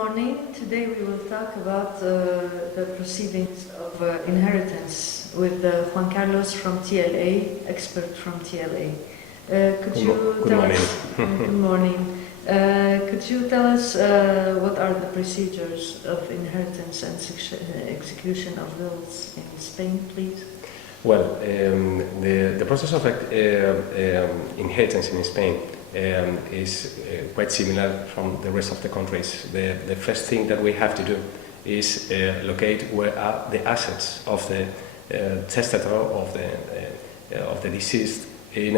morning. Today we will talk about the proceedings of inheritance with Juan Carlos from TLA, expert from TLA. Good morning. Could you tell us what are the procedures of inheritance and execution of wills in Spain, please? Well, the process of inheritance in Spain is quite similar from the rest of the countries. The first thing that we have to do is locate where are the assets of the testator of the deceased in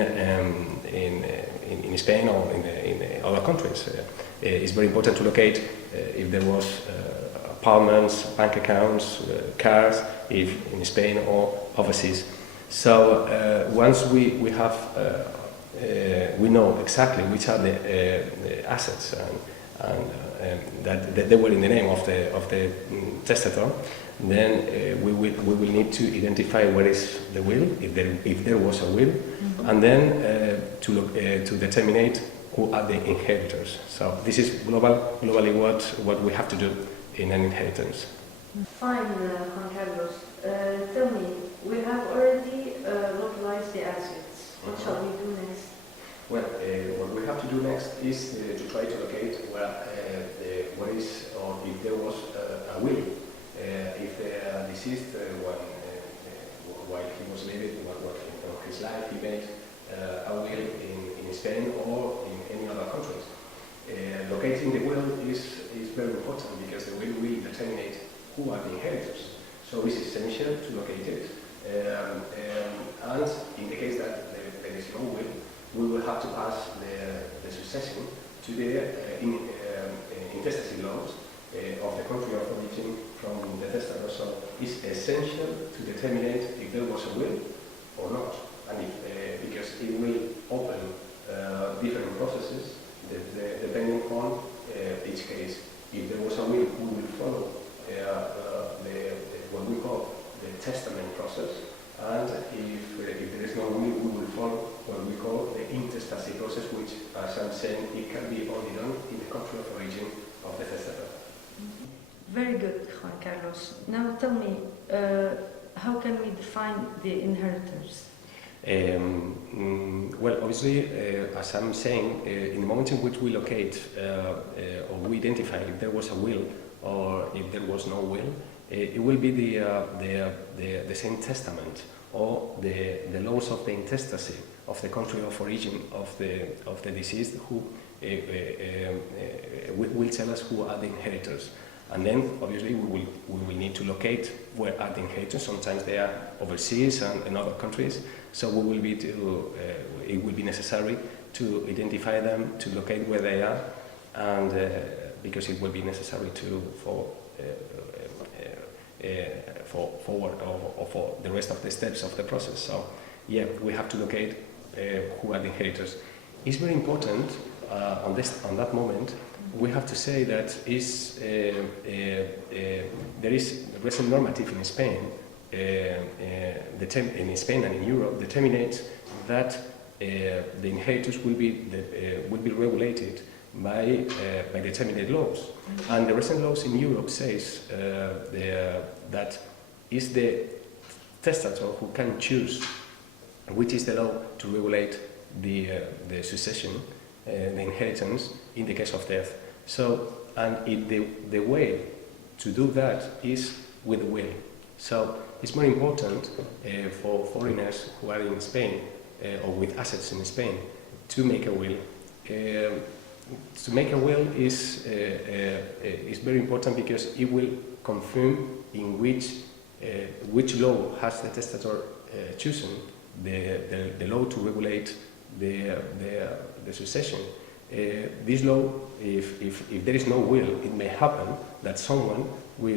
Spain or in other countries. It's very important to locate if there was apartments, bank accounts, cars, if in Spain or overseas. So once we have we know exactly which are the assets and that they were in the name of the testator, then we will need to identify where is the will, if there was a will, and then to determine who are the inheritors. So this is globally what we have to do in an inheritance. Fine, Juan Carlos. Tell me, we have already localized the assets. What shall we do next? Well, what we have to do next is to try to locate where is or if there was a will. If the deceased, while he was living, in his life, he made a will in Spain or in any other countries. Locating the will is very important because the will determine who are the inheritors. So it's essential to locate it. And in the case that there is no will, we will have to pass the succession to the intestacy laws of the country of origin from the testator. So it's essential to determine if there was a will or not, and because it will open different processes depending on each case. If there was a will, we will follow what we call the testament process, and if there is no will, we will follow what we call the intestacy process, which, as I'm saying, it can be only done in the country of origin of the testator. Very good, Juan Carlos. Now tell me, how can we define the inheritors? Well, obviously, as I'm saying, in the moment in which we locate or we identify if there was a will or if there was no will, it will be the same testament or the laws of the intestacy of the country of origin of the deceased who will tell us who are the inheritors. And then, obviously, we will need to locate where are the inheritors. Sometimes they are overseas and in other countries. So it will be necessary to identify them, to locate where they are, and because it will be necessary for forward or for the rest of the steps of the process. So, yeah, we have to locate who are the inheritors. It's very important on that moment. We have to say that there is a recent normative in Spain, in Spain and in Europe, determines that the inheritors will be regulated by determined laws. And the recent laws in Europe says that is the testator who can choose which is the law to regulate the succession, the inheritance in the case of death. So, and the way to do that is with a will. So it's more important for foreigners who are in Spain or with assets in Spain to make a will. To make a will is very important because it will confirm in which law has the testator chosen the law to regulate the succession. This law, if there is no will, it may happen that someone who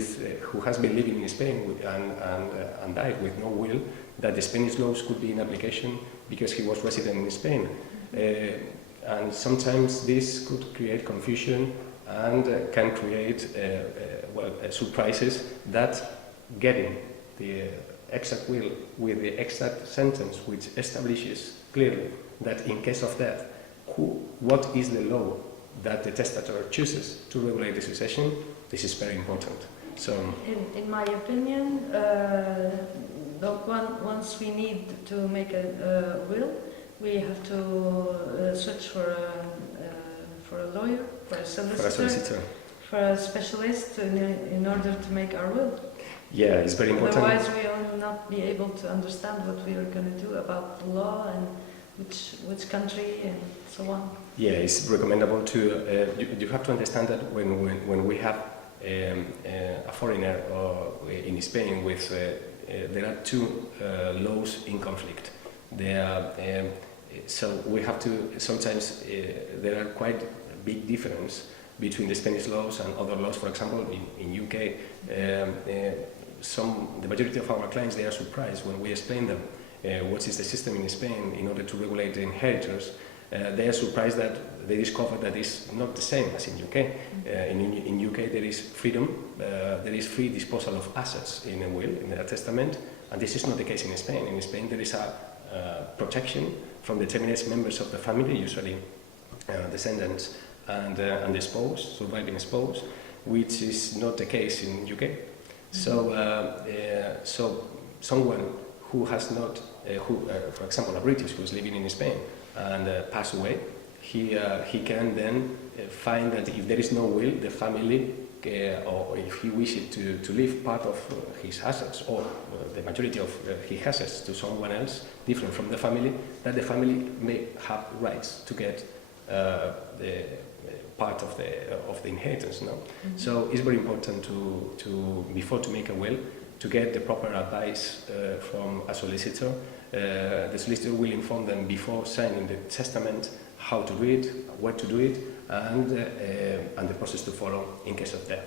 has been living in Spain and died with no will, that the Spanish laws could be in application because he was resident in Spain. And sometimes this could create confusion and can create surprises that getting the exact will with the exact sentence which establishes clearly that in case of death, what is the law that the testator chooses to regulate the succession, this is very important. So, in my opinion, once we need to make a will, we have to search for a lawyer, for a solicitor, for a specialist in order to make our will. Yeah, it's very important. Otherwise, we will not be able to understand what we are going to do about the law and which country and so on. Yeah, it's recommendable to. You have to understand that when we have a foreigner in Spain with there are two laws in conflict. So we have to sometimes there are quite big difference between the Spanish laws and other laws. For example, in UK, the majority of our clients, they are surprised when we explain them what is the system in Spain in order to regulate the inheritors. They are surprised that they discover that it's not the same as in UK. In UK there is freedom, there is free disposal of assets in a will, in a testament, and this is not the case in Spain. In Spain there is a protection from determinate members of the family, usually descendants and the spouse, surviving spouse, which is not the case in UK. So, so someone who has not, for example, a British who is living in Spain and pass away, he can then find that if there is no will, the family, or if he wishes to leave part of his assets or the majority of his assets to someone else different from the family, that the family may have rights to get the part of the inheritance. No? Mm-hmm. So it's very important to before to make a will, to get the proper advice from a solicitor. The solicitor will inform them before signing the testament how to do it, where to do it, and the process to follow in case of death.